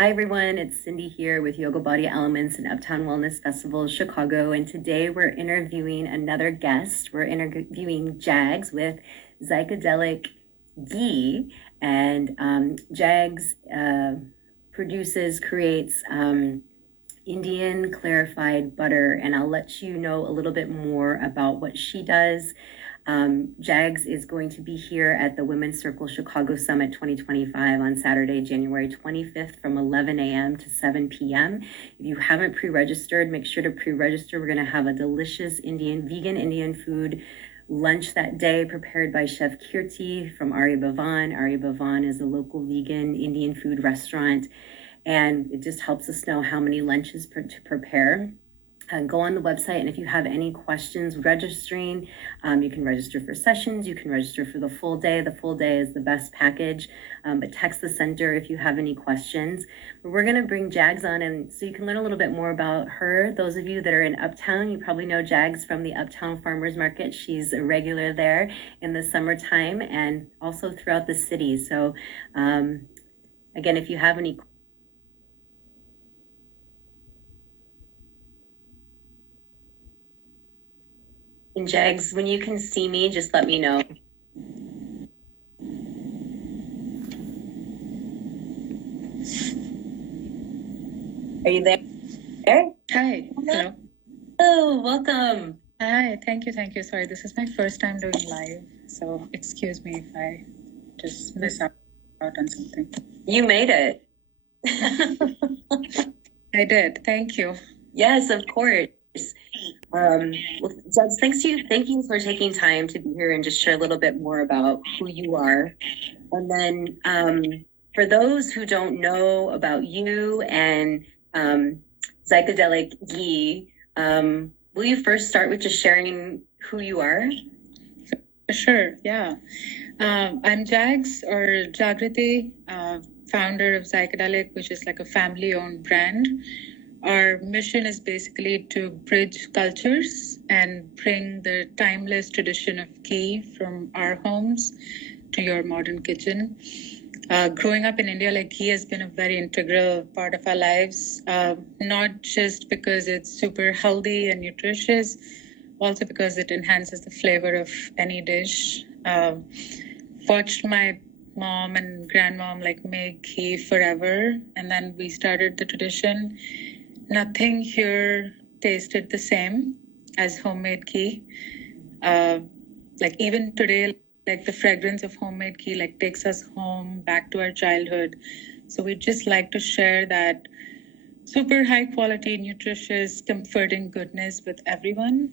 Hi everyone, it's Cindy here with Yogabodyelements and Uptown Wellness Festival Chicago, and today we're interviewing another guest. We're interviewing Jags with Zaikadelic Ghee, and Jags creates Indian clarified butter, and I'll let you know a little bit more about what she does. Jags is going to be here at the Women's Circle Chicago Summit 2025 on Saturday, January 25th from 11 a.m. to 7 p.m. If you haven't pre-registered, make sure to pre-register. We're going to have a delicious vegan Indian food lunch that day prepared by Chef Kirti from Arya Bhavan. Arya Bhavan is a local vegan Indian food restaurant, and it just helps us know how many lunches to prepare. Go on the website, and if you have any questions registering, you can register for sessions, you can register for the full day. The full day is the best package, but text the center if you have any questions. But we're going to bring Jags on, and so you can learn a little bit more about her. Those of you that are in Uptown, you probably know Jags from the Uptown Farmers Market. She's a regular there in the summertime and also throughout the city. So again, if you have any Jags, when you can see me, just let me know. Are you there? Hi. Hello. Oh, welcome. Hi. Thank you. Sorry, this is my first time doing live, so excuse me if I just miss out on something. You made it. I did. Thank you. Yes, of course. Well, Jags, thank you for taking time to be here and just share a little bit more about who you are. And then for those who don't know about you and Zaikadelic Ghee, will you first start with just sharing who you are? Sure, yeah. I'm Jags, or Jagriti, founder of Zaikadelic, which is like a family-owned brand. Our mission is basically to bridge cultures and bring the timeless tradition of ghee from our homes to your modern kitchen. Growing up in India, like, ghee has been a very integral part of our lives, not just because it's super healthy and nutritious, also because it enhances the flavor of any dish. Watched my mom and grandmom make ghee forever, and then we started the tradition. Nothing here tasted the same as homemade ghee. Even today, the fragrance of homemade ghee takes us home, back to our childhood. So we'd just like to share that super high quality, nutritious, comforting goodness with everyone.